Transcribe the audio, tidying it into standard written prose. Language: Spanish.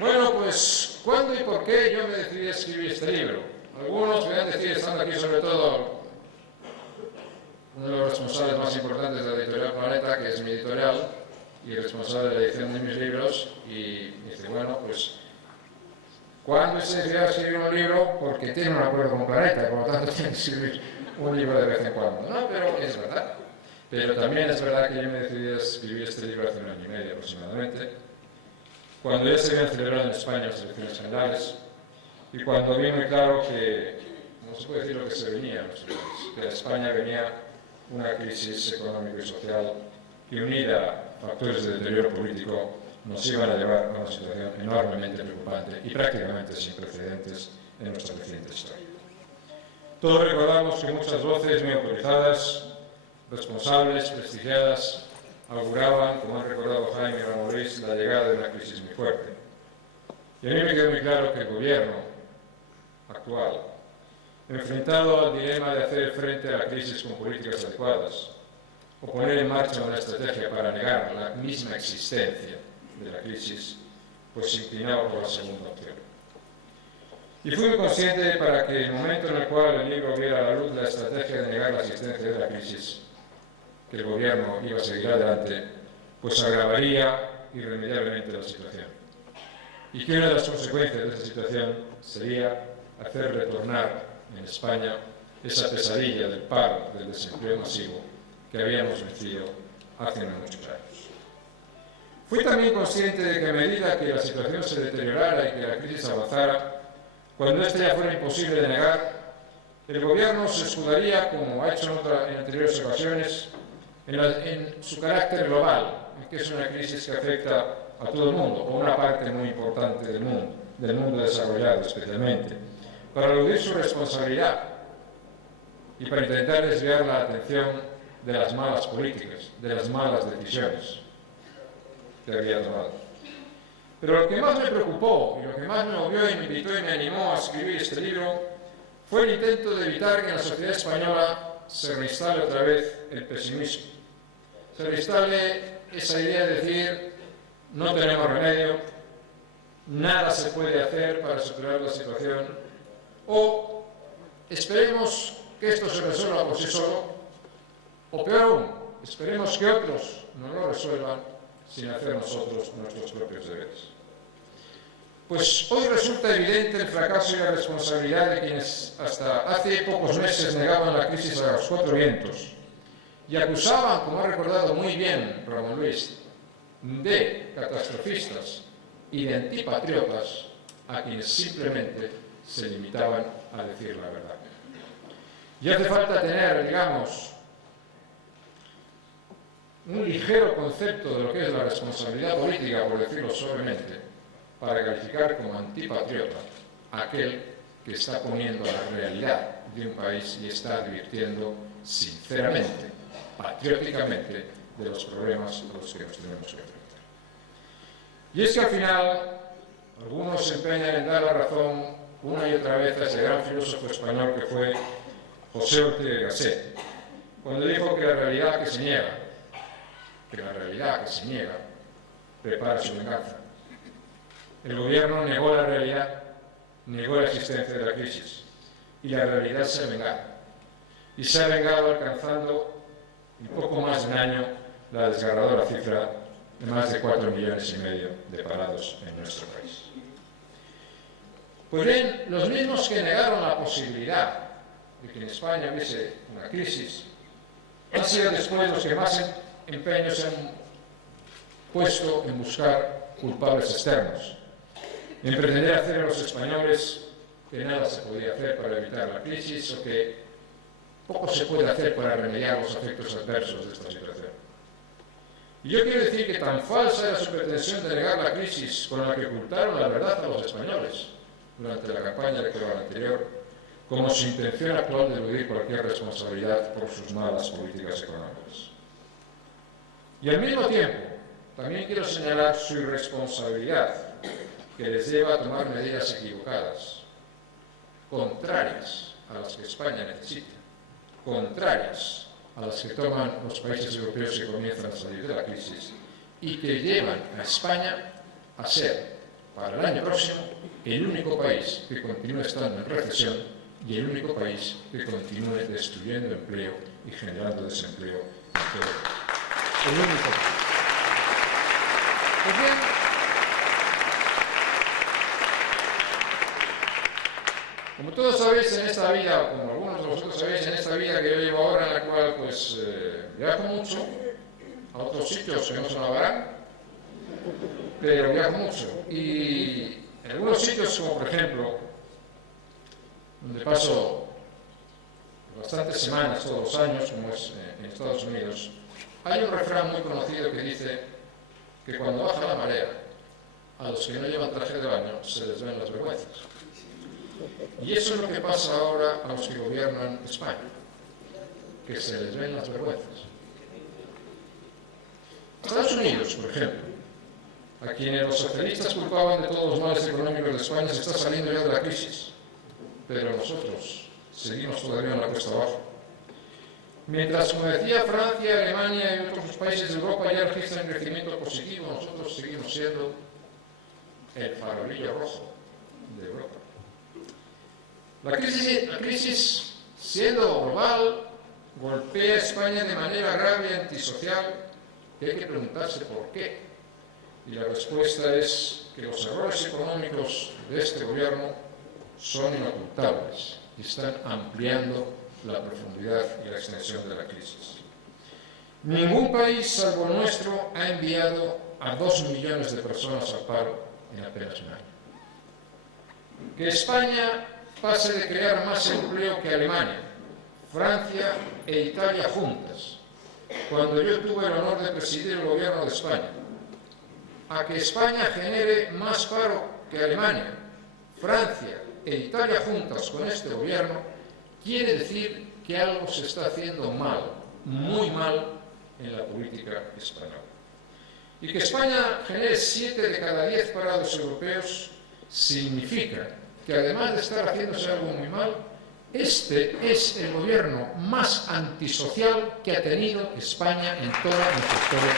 Bueno, pues, ¿cuándo y por qué yo me decidí a escribir este libro? Algunos me han decidido, estando aquí sobre todo uno de los responsables más importantes de la editorial Planeta, que es mi editorial, y responsable de la edición de mis libros, y me dice, bueno, pues, ¿cuándo se decidió a escribir un libro? Porque tiene un acuerdo con Planeta, por lo tanto tiene que escribir un libro de vez en cuando. No, pero es verdad. Pero también es verdad que yo me decidí a escribir este libro hace un año y medio aproximadamente, cuando ya se habían celebrado en España las elecciones generales, y cuando vi muy claro que, no se puede decir lo que se venía en nuestro país, que a España venía una crisis económica y social que, unida a factores de deterioro político, nos iban a llevar a una situación enormemente preocupante y prácticamente sin precedentes en nuestra reciente historia. Todos recordamos que muchas voces muy autorizadas, responsables, prestigiadas, auguraban, como han recordado Jaime y Ramón Luis, la llegada de una crisis muy fuerte. Y a mí me quedó muy claro que el gobierno actual, enfrentado al dilema de hacer frente a la crisis con políticas adecuadas o poner en marcha una estrategia para negar la misma existencia de la crisis, pues se inclinaba por la segunda opción. Y fui muy consciente para que el momento en el cual el libro viera a la luz la estrategia de negar la existencia de la crisis, que el gobierno iba a seguir adelante, pues agravaría irremediablemente la situación. Y que una de las consecuencias de esa situación sería hacer retornar en España esa pesadilla del paro, del desempleo masivo que habíamos vencido hace no muchos años. Fui también consciente de que a medida que la situación se deteriorara y que la crisis avanzara, cuando éste ya fuera imposible de negar, el gobierno se escudaría, como ha hecho en anteriores ocasiones, en su carácter global, que es una crisis que afecta a todo el mundo, o una parte muy importante del mundo desarrollado especialmente, para eludir su responsabilidad y para intentar desviar la atención de las malas políticas, de las malas decisiones que había tomado. Pero lo que más me preocupó y lo que más me movió y me invitó y me animó a escribir este libro fue el intento de evitar que en la sociedad española se reinstale otra vez el pesimismo. Se reinstale esa idea de decir, no tenemos remedio, nada se puede hacer para superar la situación, o esperemos que esto se resuelva por sí solo, o peor aún, esperemos que otros nos lo resuelvan sin hacer nosotros nuestros propios deberes. Pues hoy resulta evidente el fracaso y la responsabilidad de quienes hasta hace pocos meses negaban la crisis a los cuatro vientos y acusaban, como ha recordado muy bien Ramón Luis, de catastrofistas y de antipatriotas a quienes simplemente se limitaban a decir la verdad. Y hace falta tener, digamos, un ligero concepto de lo que es la responsabilidad política, por decirlo suavemente, para calificar como antipatriota a aquel que está poniendo la realidad de un país y está advirtiendo sinceramente, patrióticamente, de los problemas a los que nos tenemos que enfrentar. Y es que al final, algunos se empeñan en dar la razón una y otra vez a ese gran filósofo español que fue José Ortega y Gasset, cuando dijo que la realidad que se niega, prepara su venganza. El gobierno negó la realidad, negó la existencia de la crisis, y la realidad se ha vengado. Y se ha vengado alcanzando en poco más de un año la desgarradora cifra de más de 4,5 millones de parados en nuestro país. Pues bien, los mismos que negaron la posibilidad de que en España hubiese una crisis han sido después los que más empeño se han puesto en buscar culpables externos, en pretender hacer a los españoles que nada se podía hacer para evitar la crisis o que poco se puede hacer para remediar los efectos adversos de esta situación. Y yo quiero decir que tan falsa era su pretensión de negar la crisis con la que ocultaron la verdad a los españoles durante la campaña electoral anterior, como su intención actual de eludir cualquier responsabilidad por sus malas políticas económicas. Y al mismo tiempo, también quiero señalar su irresponsabilidad, que les lleva a tomar medidas equivocadas, contrarias a las que España necesita, contrarias a las que toman los países europeos que comienzan a salir de la crisis y que llevan a España a ser para el año próximo, el único país que continúe estando en recesión y el único país que continúe destruyendo empleo y generando desempleo en todo el mundo. El único país. Pues bien, como todos sabéis en esta vida, como algunos de vosotros sabéis en esta vida que yo llevo ahora, en la cual pues viajo mucho a otros sitios que no son Navarra, pero viajo mucho. Y en algunos sitios, como por ejemplo, donde paso bastantes semanas todos los años, como es en Estados Unidos, hay un refrán muy conocido que dice que cuando baja la marea, a los que no llevan traje de baño se les ven las vergüenzas. Y eso es lo que pasa ahora a los que gobiernan España, que se les ven las vergüenzas. Estados Unidos, por ejemplo, a quienes los socialistas culpaban de todos los males económicos de España, se está saliendo ya de la crisis, pero nosotros seguimos todavía en la cuesta abajo. Mientras, como decía, Francia, Alemania y otros países de Europa ya registran crecimiento positivo, nosotros seguimos siendo el farolillo rojo de Europa. La crisis, siendo global, golpea a España de manera grave y antisocial, y hay que preguntarse por qué. Y la respuesta es que los errores económicos de este gobierno son inocultables y están ampliando la profundidad y la extensión de la crisis. Ningún país, salvo el nuestro, ha enviado a 2 millones de personas al paro en apenas un año. Que España pase de crear más empleo que Alemania, Francia e Italia juntas, cuando yo tuve el honor de presidir el gobierno de España, a que España genere más paro que Alemania, Francia e Italia juntas con este gobierno, quiere decir que algo se está haciendo mal, muy mal, en la política española. Y que España genere 7 de cada 10 parados europeos significa que además de estar haciéndose algo muy mal, este es el gobierno más antisocial que ha tenido España en toda nuestra historia.